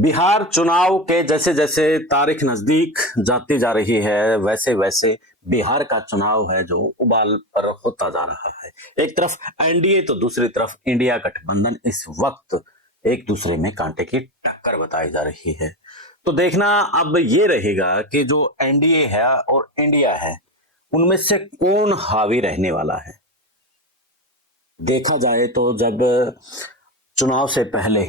बिहार चुनाव के जैसे जैसे तारीख नजदीक जाती जा रही है वैसे वैसे बिहार का चुनाव है जो उबाल पर होता जा रहा है। एक तरफ एनडीए तो दूसरी तरफ इंडिया गठबंधन इस वक्त एक दूसरे में कांटे की टक्कर बताई जा रही है। तो देखना अब ये रहेगा कि जो एनडीए है और इंडिया है उनमें से कौन हावी रहने वाला है। देखा जाए तो जब चुनाव से पहले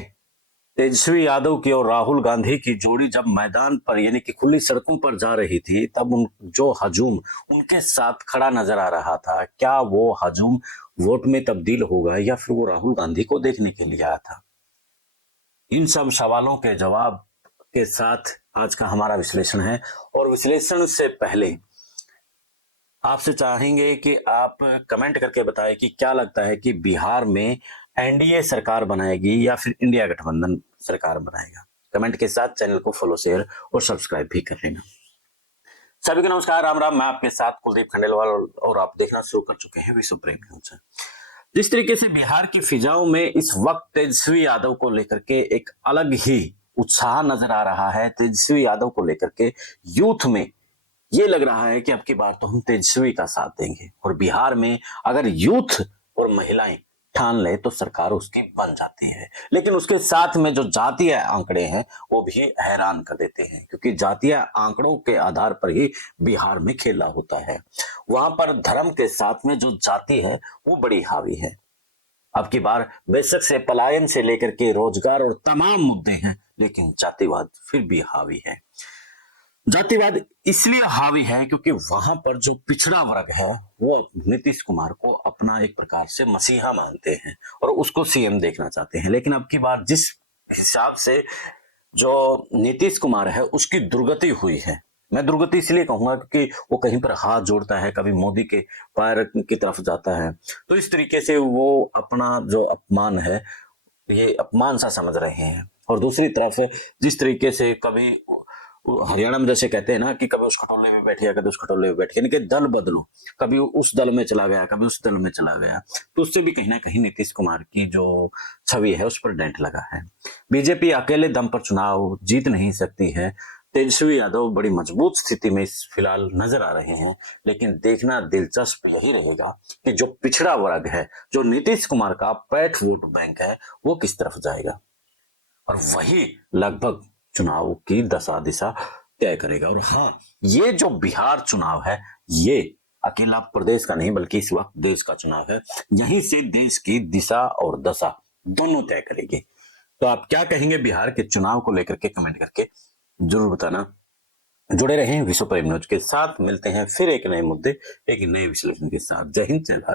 तेजस्वी यादव की और राहुल गांधी की जोड़ी जब मैदान पर यानी कि खुली सड़कों पर जा रही थी तब उन जो हजूम उनके साथ खड़ा नजर आ रहा था, क्या वो हजूम वोट में तब्दील होगा या फिर वो राहुल गांधी को देखने के लिए आया था। इन सब सवालों के जवाब के साथ आज का हमारा विश्लेषण है। और विश्लेषण से पहले आपसे चाहेंगे कि आप कमेंट करके बताएं कि क्या लगता है कि बिहार में एनडीए सरकार बनाएगी या फिर इंडिया गठबंधन सरकार बनाएगा। कमेंट के साथ चैनल को फॉलो, शेयर और सब्सक्राइब भी कर लेना। सभी को नमस्कार, राम राम। मैं आपके साथ कुलदीप खंडेलवाल और आप देखना शुरू कर चुके हैं विश्व प्रेम न्यूज। जिस तरीके से बिहार की फिजाओं में इस वक्त तेजस्वी यादव को लेकर के एक अलग ही उत्साह नजर आ रहा है। तेजस्वी यादव को लेकर के यूथ में ये लग रहा है कि अब की बार तो हम तेजस्वी का साथ देंगे। और बिहार में अगर यूथ और महिलाएं ठान ले तो सरकार उसकी बन जाती है। लेकिन उसके साथ में जो जातीय आंकड़े हैं वो भी हैरान कर देते हैं, क्योंकि जातीय आंकड़ों के आधार पर ही बिहार में खेला होता है। वहां पर धर्म के साथ में जो जाति है वो बड़ी हावी है। अब की बार बेशक से पलायन से लेकर के रोजगार और तमाम मुद्दे हैं, लेकिन जातिवाद फिर भी हावी है। जातिवाद इसलिए हावी है क्योंकि वहां पर जो पिछड़ा वर्ग है वो नीतीश कुमार को अपना एक प्रकार से मसीहा मानते हैं और उसको सीएम देखना चाहते हैं। लेकिन अब की बार जिस हिसाब से जो नीतीश कुमार है उसकी दुर्गति हुई है, मैं दुर्गति इसलिए कहूंगा क्योंकि वो कहीं पर हाथ जोड़ता है, कभी मोदी के पैर की तरफ जाता है, तो इस तरीके से वो अपना जो अपमान है ये अपमान सा समझ रहे हैं। और दूसरी तरफ जिस तरीके से कभी वो हरियाणा में जैसे कहते हैं ना कि कभी उस खटोले में बैठ गया, कभी उस खटोले में बैठ गया, यानी कि दल बदलो, कभी उस दल में चला गया, कभी उस दल में चला गया, तो उससे भी कहीं ना कहीं नीतीश कुमार की जो छवि है उस पर डेंट लगा है। बीजेपी अकेले दम पर चुनाव जीत नहीं सकती है। तेजस्वी यादव बड़ी मजबूत स्थिति में इस फिलहाल नजर आ रहे हैं, लेकिन देखना दिलचस्प यही रहेगा कि जो पिछड़ा वर्ग है, जो नीतीश कुमार का पैठ वोट बैंक है, वो किस तरफ जाएगा और वही लगभग चुनाव की दशा दिशा तय करेगा। और हाँ, ये जो बिहार चुनाव है ये अकेला प्रदेश का नहीं बल्कि इस वक्त देश का चुनाव है। यहीं से देश की दिशा और दशा दोनों तय करेगी। तो आप क्या कहेंगे बिहार के चुनाव को लेकर के कमेंट करके जरूर बताना। जुड़े रहें विश्व प्रेम न्यूज के साथ। मिलते हैं फिर एक नए मुद्दे, एक नए विश्लेषण के साथ। जय हिंद, जय भारत।